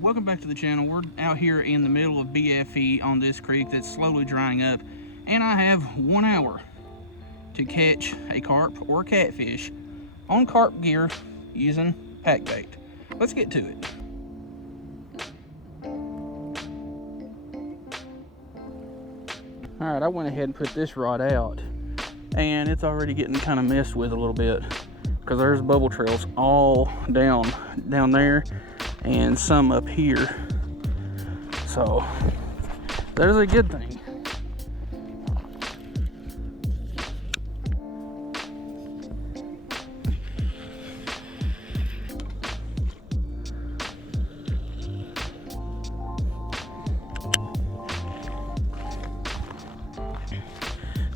Welcome back to the channel. We're out here in the middle of BFE on this creek that's slowly drying up, and I have 1 hour to catch a carp or a catfish on carp gear using pack bait. Let's get to it. Alright, I went ahead and put this rod out, and it's already getting kind of messed with a little bit because there's bubble trails all down there and some up here. So there's a good thing.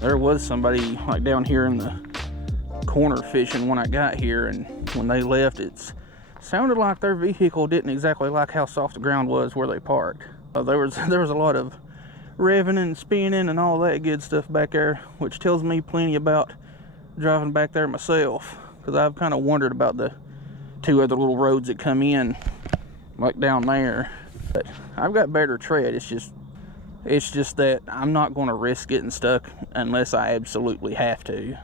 There was somebody like down here in the corner fishing when I got here, and when they left, it sounded like their vehicle didn't exactly like how soft the ground was where they parked. There was a lot of revving and spinning and all that good stuff back there, which tells me plenty about driving back there myself, because I've kind of wondered about the two other little roads that come in like down there. But I've got better tread. It's just that I'm not going to risk getting stuck unless I absolutely have to.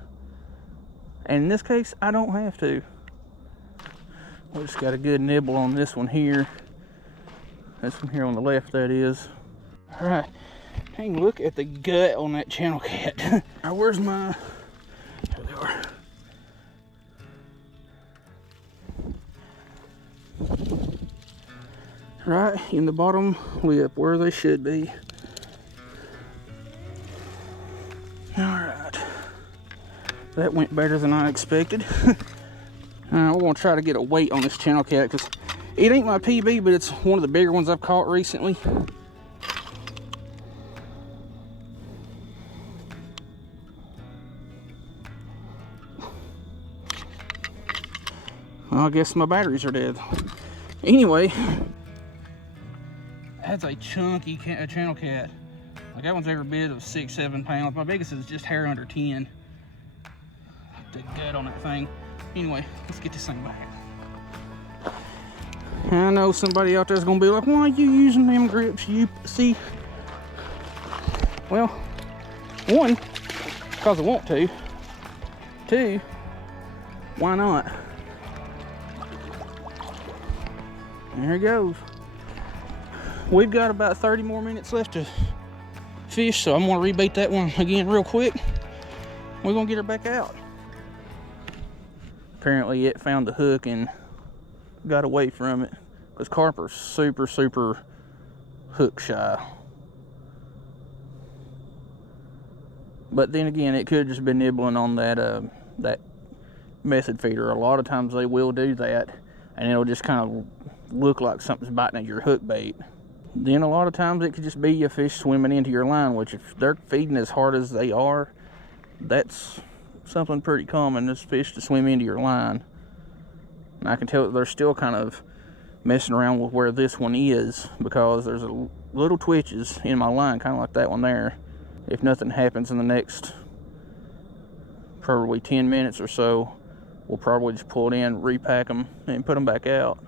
And in this case, I don't have to. We just got a good nibble on this one here. This one here on the left, that is. All right, hey, look at the gut on that channel cat. Now, where's my, there they are. Right in the bottom lip, where they should be. All right, that went better than I expected. We're gonna try to get a weight on this channel cat because it ain't my PB, but it's one of the bigger ones I've caught recently. Well, I guess my batteries are dead. Anyway, that's a chunky channel cat. Like, that one's every bit of 6-7 pounds. My biggest is just hair under 10. The gut on that thing. Anyway, let's get this thing back. I know somebody out there's gonna be like, why are you using them grips, you see? Well, one, because I want to. Two, why not? There it goes. We've got about 30 more minutes left to fish, so I'm gonna rebait that one again real quick. We're gonna get her back out. Apparently it found the hook and got away from it, because carp are super hook shy. But then again, it could have just been nibbling on that that method feeder. A lot of times they will do that, and it'll just kind of look like something's biting at your hook bait. Then a lot of times it could just be a fish swimming into your line, which if they're feeding as hard as they are, that's something pretty common, is fish to swim into your line. And I can tell that they're still kind of messing around with where this one is, because there's a little twitches in my line, kind of like that one there. If nothing happens in the next probably 10 minutes or so, we'll probably just pull it in, repack them, and put them back out.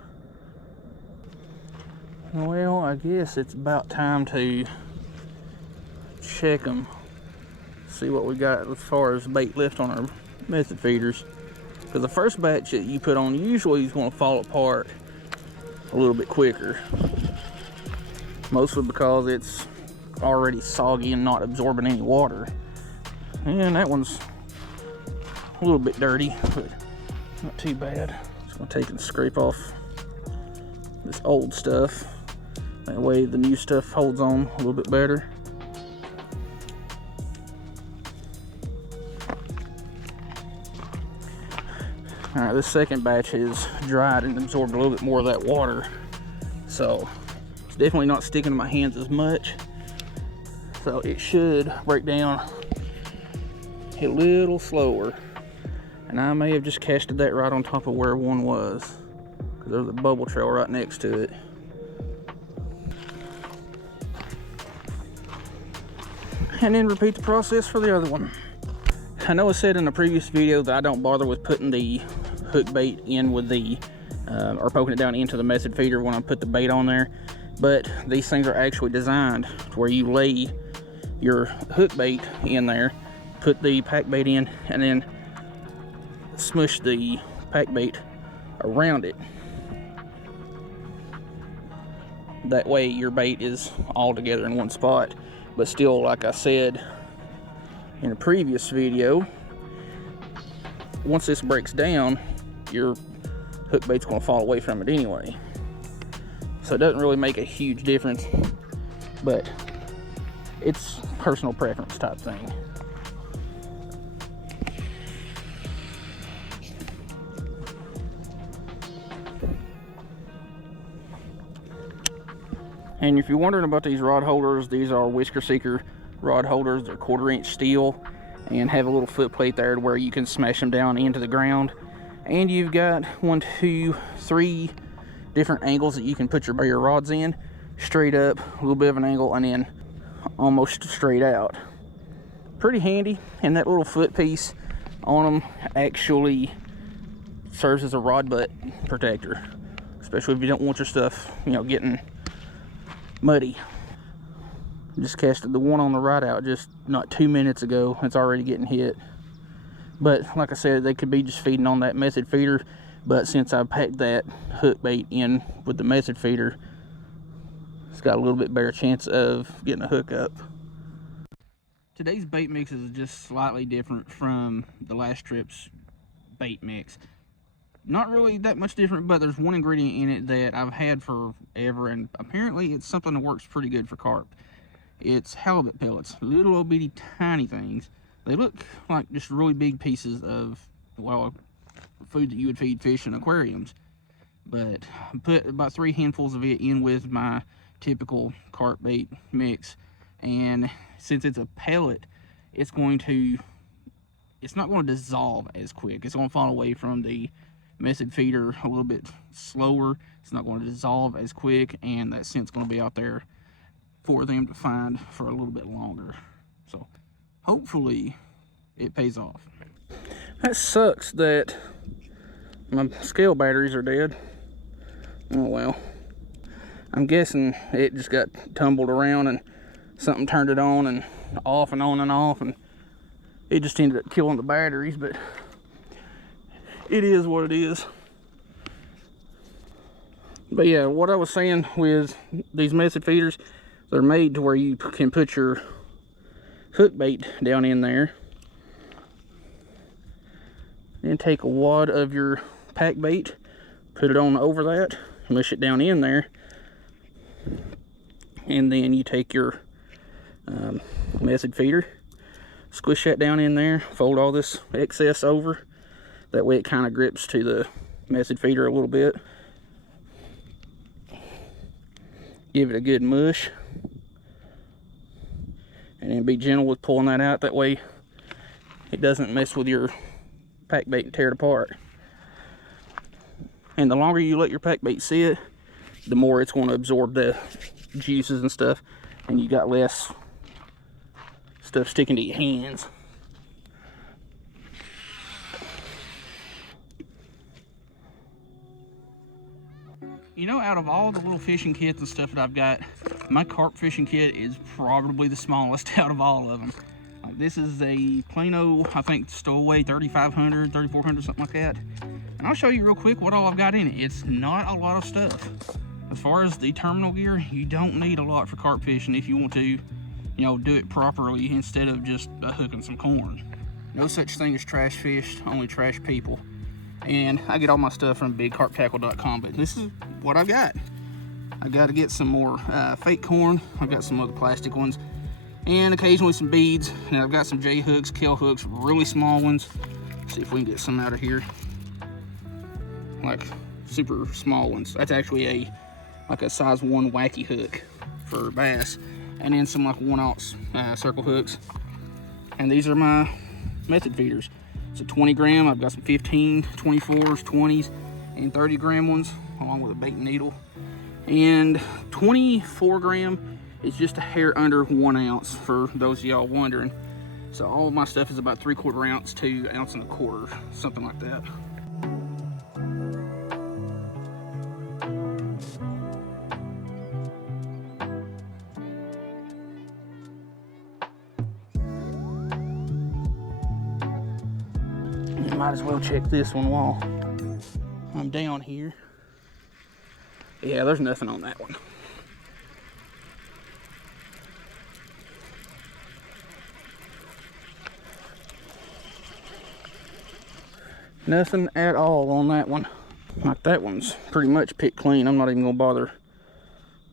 Well, I guess it's about time to check them. See what we got as far as bait left on our method feeders. Because the first batch that you put on usually is going to fall apart a little bit quicker. Mostly because it's already soggy and not absorbing any water. And that one's a little bit dirty, but not too bad. Just going to take and scrape off this old stuff. That way the new stuff holds on a little bit better. Alright, this second batch is dried and absorbed a little bit more of that water. So it's definitely not sticking to my hands as much. So it should break down a little slower. And I may have just casted that right on top of where one was, because there's a bubble trail right next to it. And then repeat the process for the other one. I know I said in a previous video that I don't bother with putting the hook bait in with the or poking it down into the message feeder when I put the bait on there. But these things are actually designed to where you lay your hook bait in there, put the pack bait in, and then smush the pack bait around it. That way your bait is all together in one spot. But still, like I said in a previous video, once this breaks down, your hook bait's going to fall away from it anyway. So it doesn't really make a huge difference, but it's personal preference type thing. And if you're wondering about these rod holders, these are Whisker Seeker rod holders. They're 1/4 inch steel and have a little foot plate there to where you can smash them down into the ground. And you've got 1, 2, 3 different angles that you can put your rods in. Straight up, a little bit of an angle, and then almost straight out. Pretty handy. And that little foot piece on them actually serves as a rod butt protector, especially if you don't want your stuff, you know, getting muddy. Just casted the one on the right out just not 2 minutes ago. It's already getting hit. But like I said, they could be just feeding on that message feeder, but since I packed that hook bait in with the message feeder, it's got a little bit better chance of getting a hook up. Today's bait mix is just slightly different from the last trip's bait mix. Not really that much different, but there's one ingredient in it that I've had forever, and apparently it's something that works pretty good for carp. It's halibut pellets, little old bitty tiny things. They look like just really big pieces of, well, food that you would feed fish in aquariums. But I put about 3 handfuls of it in with my typical carp bait mix, and since it's a pellet, it's not going to dissolve as quick. It's going to fall away from the message feeder a little bit slower. It's not going to dissolve as quick, and that scent's going to be out there for them to find for a little bit longer. So hopefully it pays off. That sucks that my scale batteries are dead. Oh well. I'm guessing it just got tumbled around and something turned it on and off and on and off, and it just ended up killing the batteries, but it is what it is. But yeah, what I was saying with these message feeders, they're made to where you can put your hook bait down in there and take a wad of your pack bait, put it on over that, mush it down in there, and then you take your message feeder, squish that down in there, fold all this excess over. That way it kind of grips to the message feeder a little bit. Give it a good mush. And then be gentle with pulling that out. That way it doesn't mess with your pack bait and tear it apart. And the longer you let your pack bait sit, the more it's going to absorb the juices and stuff. And you got less stuff sticking to your hands. You know, out of all the little fishing kits and stuff that I've got, my carp fishing kit is probably the smallest out of all of them. Like, this is a Plano, I think, stowaway 3500, 3400, something like that. And I'll show you real quick what all I've got in it. It's not a lot of stuff. As far as the terminal gear, you don't need a lot for carp fishing if you want to, you know, do it properly instead of just hooking some corn. No such thing as trash fish, only trash people. And I get all my stuff from bigcarptackle.com, but this is what I got. I got to get some more fake corn. I've got some other plastic ones, and occasionally some beads. And I've got some J hooks, Kell hooks, really small ones. Let's see if we can get some out of here. Like super small ones. That's actually like a size 1 wacky hook for bass, and then some like 1/0 circle hooks. And these are my method feeders. It's a 20 gram. I've got some 15, 24s, 20s, and 30 gram ones, along with a bait needle. And 24 gram is just a hair under 1 ounce for those of y'all wondering. So all of my stuff is about 3/4 ounce to 1.25 ounces, something like that. might as well check this one while I'm down here. Yeah, there's nothing on that one. Nothing at all on that one. Like, that one's pretty much picked clean. I'm not even gonna bother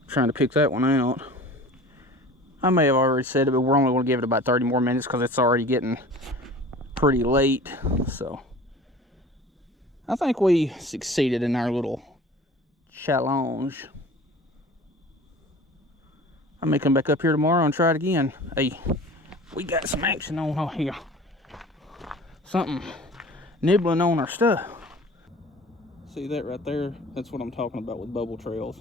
trying to pick that one out. I may have already said it, but we're only gonna give it about 30 more minutes because it's already getting pretty late. So I think we succeeded in our little challenge. I may come back up here tomorrow and try it again. Hey, we got some action on here. Something nibbling on our stuff. See that right there? That's what I'm talking about with bubble trails.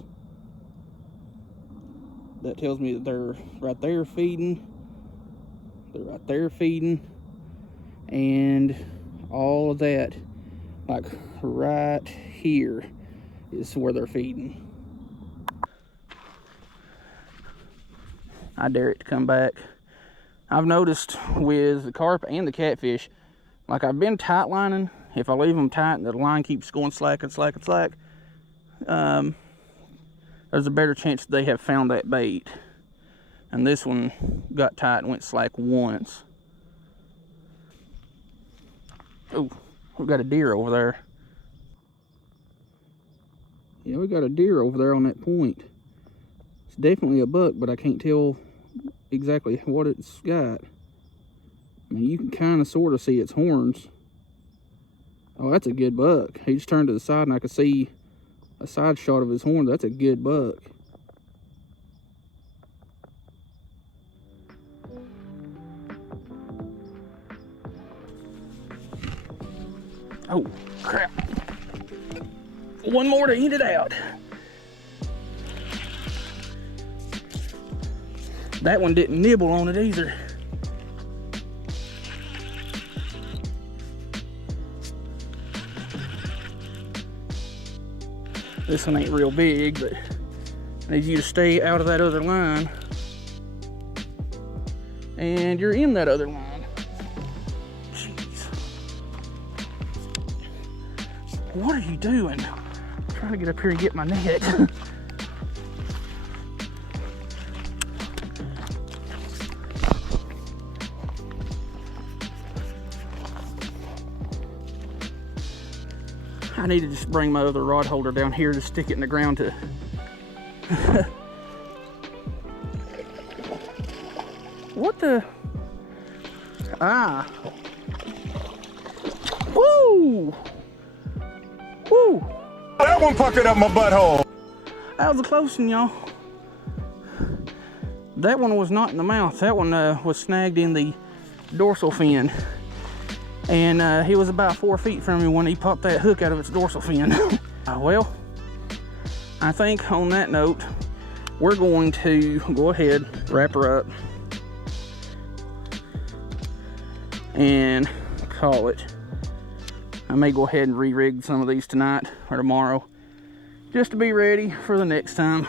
That tells me that they're right there feeding. They're right there feeding. And all of that, like right here, is where they're feeding. I dare it to come back. I've noticed with the carp and the catfish, like, I've been tight lining. If I leave them tight and the line keeps going slack and slack and slack, there's a better chance that they have found that bait. And this one got tight and went slack once. Oh, we got a deer over there. Yeah, we got a deer over there on that point. It's definitely a buck, but I can't tell exactly what it's got. I mean, you can kind of sort of see its horns. Oh, that's a good buck. He just turned to the side and I could see a side shot of his horn. That's a good buck. Oh, crap. One more to end it out. That one didn't nibble on it either. This one ain't real big, but I need you to stay out of that other line. And you're in that other line. Jeez. What are you doing? I'm trying to get up here and get my net. I need to just bring my other rod holder down here to stick it in the ground to what the woo, woo, that one puckered up my butthole. That was a close one, y'all. That one was not in the mouth. That one was snagged in the dorsal fin. And he was about 4 feet from me when he popped that hook out of its dorsal fin. Well, I think on that note, we're going to go ahead, wrap her up, and call it. I may go ahead and re-rig some of these tonight or tomorrow, just to be ready for the next time.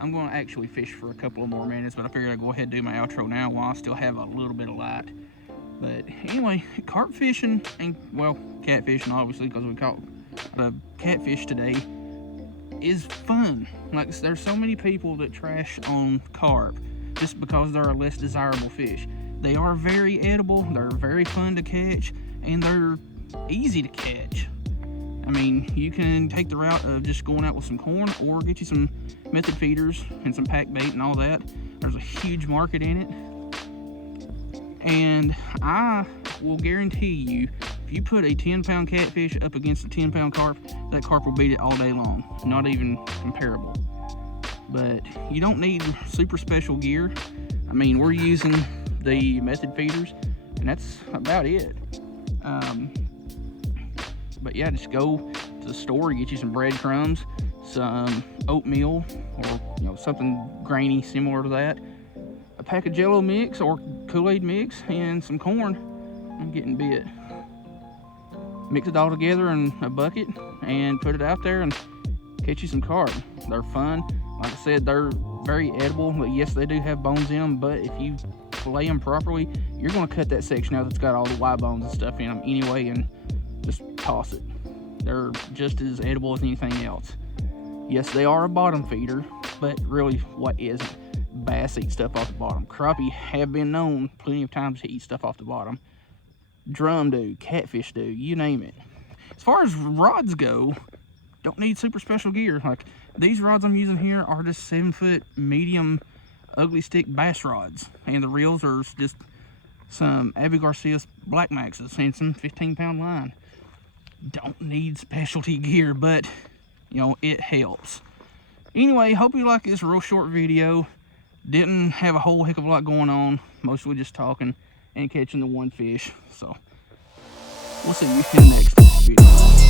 I'm going to actually fish for a couple of more minutes, but I figured I'd go ahead and do my outro now while I still have a little bit of light. But anyway, carp fishing, and well, catfishing obviously, because we caught the catfish today, is fun. Like, there's so many people that trash on carp just because they're a less desirable fish. They are very edible, they're very fun to catch, and they're easy to catch. I mean, you can take the route of just going out with some corn or get you some method feeders and some pack bait and all that. There's a huge market in it. And I will guarantee you, if you put a 10-pound catfish up against a 10-pound carp, that carp will beat it all day long. Not even comparable. But you don't need super special gear. I mean, we're using the method feeders, and that's about it. But yeah, just go to the store, get you some breadcrumbs, some oatmeal, or something grainy similar to that, a pack of Jello mix or Kool-Aid mix, and some corn. I'm getting bit. Mix it all together in a bucket and put it out there and catch you some carp. They're fun. Like I said, they're very edible. But yes, they do have bones in them, but if you fillet them properly, you're going to cut that section out that's got all the Y bones and stuff in them anyway and just toss it. They're just as edible as anything else. Yes, they are a bottom feeder, but really, what isn't? Bass eat stuff off the bottom. Crappie have been known plenty of times to eat stuff off the bottom. Drum do, catfish do, you name it. As far as rods go, don't need super special gear. Like, these rods I'm using here are just 7-foot medium ugly stick bass rods, and the reels are just some Avi Garcia's Black Maxes and some 15-pound line. Don't need specialty gear, but you know, it helps. Anyway, hope you like this real short video. Didn't have a whole heck of a lot going on, mostly just talking and catching the one fish. So we'll see you in the next video.